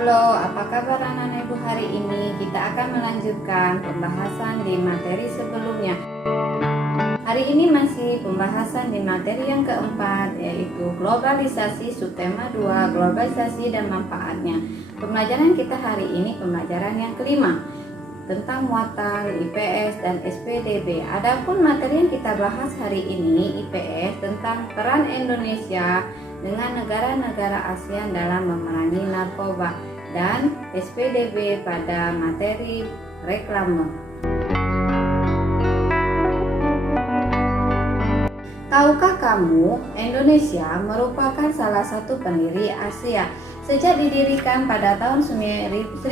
Halo, apa kabar anak-anak ibu hari ini? Kita akan melanjutkan pembahasan di materi sebelumnya. Hari ini masih pembahasan di materi yang keempat, yaitu globalisasi, subtema 2, globalisasi dan manfaatnya. Pembelajaran kita hari ini pembelajaran yang kelima, tentang muatan, IPS, dan SPDB. Adapun materi yang kita bahas hari ini, IPS, tentang peran Indonesia dengan negara-negara ASEAN dalam memerangi narkoba, dan SPDB pada materi reklame. Tahukah kamu, Indonesia merupakan salah satu pendiri Asia. Sejak didirikan pada tahun 1967,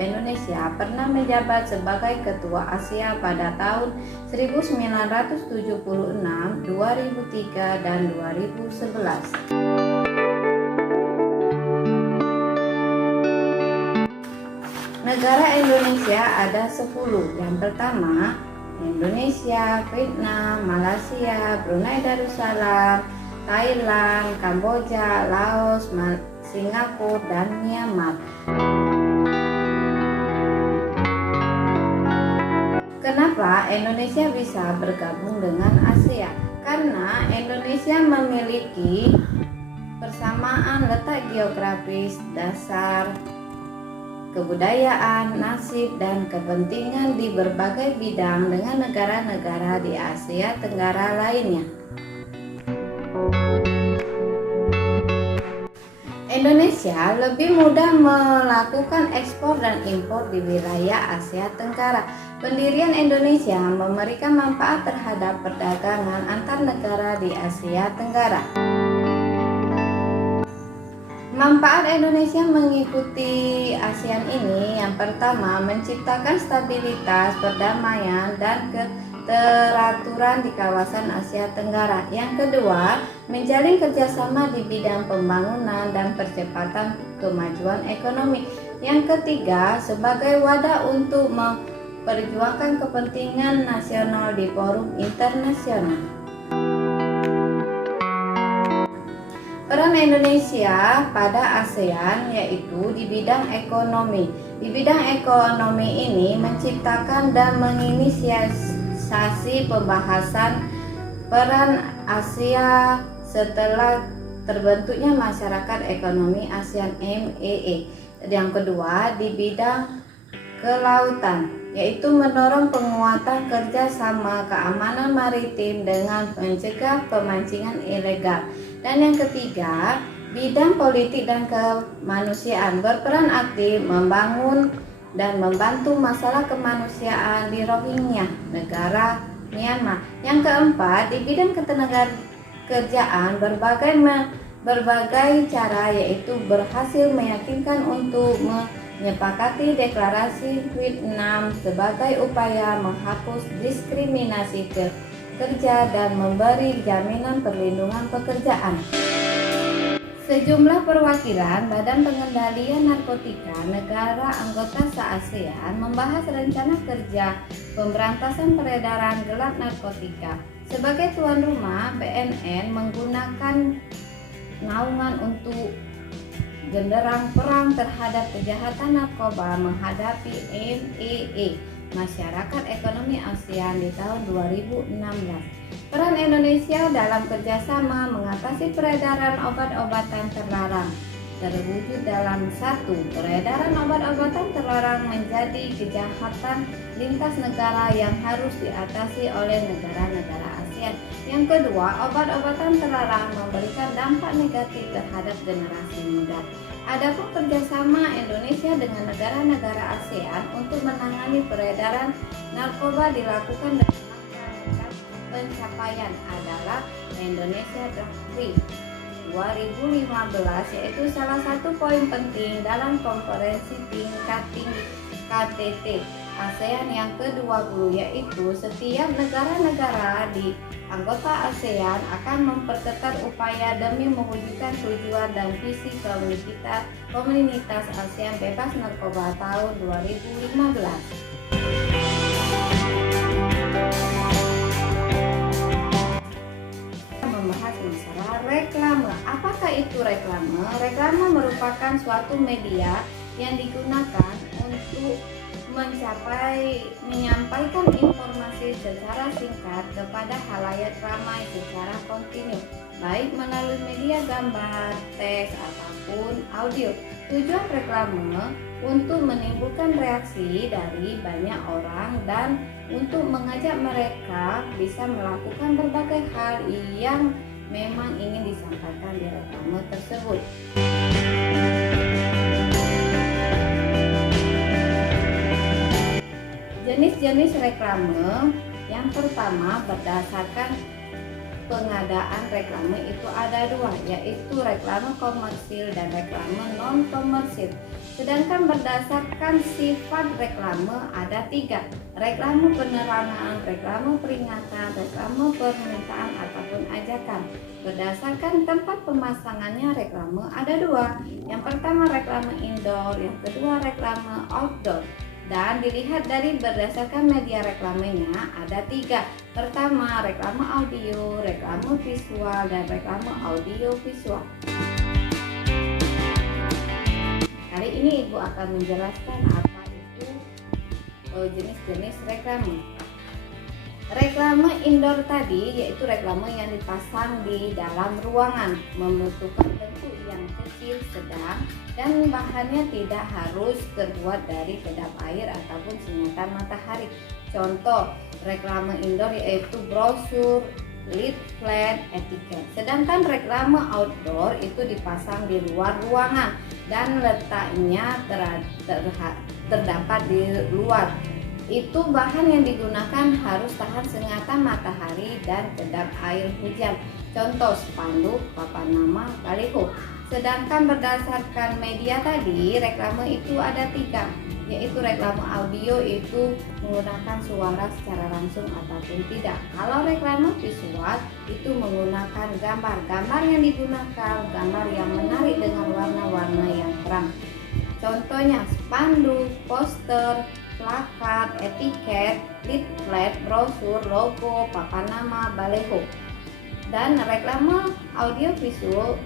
Indonesia pernah menjabat sebagai Ketua Asia pada tahun 1976, 2003, dan 2011. Negara Indonesia ada 10. Yang pertama, Indonesia, Vietnam, Malaysia, Brunei Darussalam, Thailand, Kamboja, Laos, Singapura, dan Myanmar. Kenapa Indonesia bisa bergabung dengan ASEAN? Karena Indonesia memiliki persamaan letak geografis, dasar, kebudayaan, nasib, dan kepentingan di berbagai bidang dengan negara-negara di Asia Tenggara lainnya. Indonesia lebih mudah melakukan ekspor dan impor di wilayah Asia Tenggara. Pendirian Indonesia memberikan manfaat terhadap perdagangan antar negara di Asia Tenggara. Manfaat Indonesia mengikuti ASEAN ini, yang pertama, menciptakan stabilitas, perdamaian, dan keteraturan di kawasan Asia Tenggara. Yang kedua, menjalin kerjasama di bidang pembangunan dan percepatan kemajuan ekonomi. Yang ketiga, sebagai wadah untuk memperjuangkan kepentingan nasional di forum internasional. Peran Indonesia pada ASEAN yaitu di bidang ekonomi. Di bidang ekonomi ini menciptakan dan menginisiasi pembahasan peran Asia setelah terbentuknya Masyarakat Ekonomi ASEAN (MEE). Yang kedua, di bidang kelautan, yaitu mendorong penguatan kerjasama keamanan maritim dengan mencegah pemancingan ilegal. Dan yang ketiga, bidang politik dan kemanusiaan, berperan aktif membangun dan membantu masalah kemanusiaan di Rohingya, negara Myanmar. Yang keempat, di bidang ketenagakerjaan, berbagai cara, yaitu berhasil meyakinkan untuk menyepakati deklarasi Vietnam sebagai upaya menghapus diskriminasi kerja dan memberi jaminan perlindungan pekerjaan. Sejumlah perwakilan Badan Pengendalian Narkotika negara anggota se-ASEAN membahas rencana kerja pemberantasan peredaran gelap narkotika. Sebagai tuan rumah, BNN menggunakan naungan untuk genderang perang terhadap kejahatan narkoba menghadapi MEE, Masyarakat Ekonomi ASEAN, di tahun 2016. Peran Indonesia dalam kerjasama mengatasi peredaran obat-obatan terlarang terwujud dalam: 1. Peredaran obat-obatan terlarang menjadi kejahatan lintas negara yang harus diatasi oleh negara-negara ASEAN. Yang kedua, obat-obatan terlarang memberikan dampak negatif terhadap generasi muda. Adapun kerjasama Indonesia dengan negara-negara ASEAN untuk menangani peredaran narkoba dilakukan dengan pencapaian adalah Indonesia Drug Free 2015, yaitu salah satu poin penting dalam konferensi tingkat tinggi KTT ASEAN yang ke-20, yaitu setiap negara-negara di anggota ASEAN akan memperketat upaya demi mewujudkan tujuan dan visi komunitas ASEAN bebas narkoba tahun 2015. Membahas masalah reklame. Apakah itu reklame? Reklame merupakan suatu media yang digunakan untuk menyampaikan informasi secara singkat kepada khalayak ramai secara kontinu, baik melalui media gambar, teks, ataupun audio. Tujuan reklame untuk menimbulkan reaksi dari banyak orang dan untuk mengajak mereka bisa melakukan berbagai hal yang memang ingin disampaikan di reklame tersebut. Jenis-jenis reklame yang pertama berdasarkan pengadaan reklame itu ada dua, yaitu reklame komersil dan reklame non komersil. Sedangkan berdasarkan sifat reklame ada tiga: reklame penerangan, reklame peringatan, reklame permintaan ataupun ajakan. Berdasarkan tempat pemasangannya reklame ada dua. Yang pertama reklame indoor, yang kedua reklame outdoor. Dan dilihat dari berdasarkan media reklamenya ada tiga. Pertama reklame audio, reklame visual, dan reklame audio visual. Kali ini Ibu akan menjelaskan apa itu jenis-jenis reklame. Reklame indoor tadi yaitu reklame yang dipasang di dalam ruangan, membutuhkan bentuk yang kecil, sedang, dan bahannya tidak harus terbuat dari kedap air ataupun singatan matahari. Contoh reklame indoor yaitu brosur, leaflet, etiket. Sedangkan reklame outdoor itu dipasang di luar ruangan dan letaknya terdapat di luar. Itu bahan yang digunakan harus tahan sengatan matahari dan kedap air hujan. Contoh spanduk, papan nama, baliho. Sedangkan berdasarkan media tadi, reklame itu ada tiga, yaitu reklame audio itu menggunakan suara secara langsung ataupun tidak. Kalau reklame visual itu menggunakan gambar. Gambar yang digunakan gambar yang menarik dengan warna-warna yang terang. Contohnya spanduk, poster, plakat, etiket, leaflet, brosur, logo, papan nama, baliho. Dan reklame audiovisual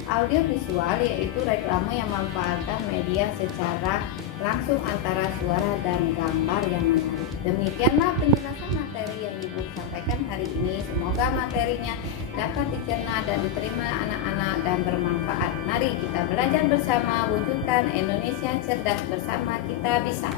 yaitu reklame yang memanfaatkan media secara langsung antara suara dan gambar yang menarik. Demikianlah penjelasan materi yang Ibu sampaikan hari ini. Semoga materinya dapat dicerna dan diterima anak-anak dan bermanfaat. Mari kita belajar bersama, wujudkan Indonesia cerdas, bersama kita bisa.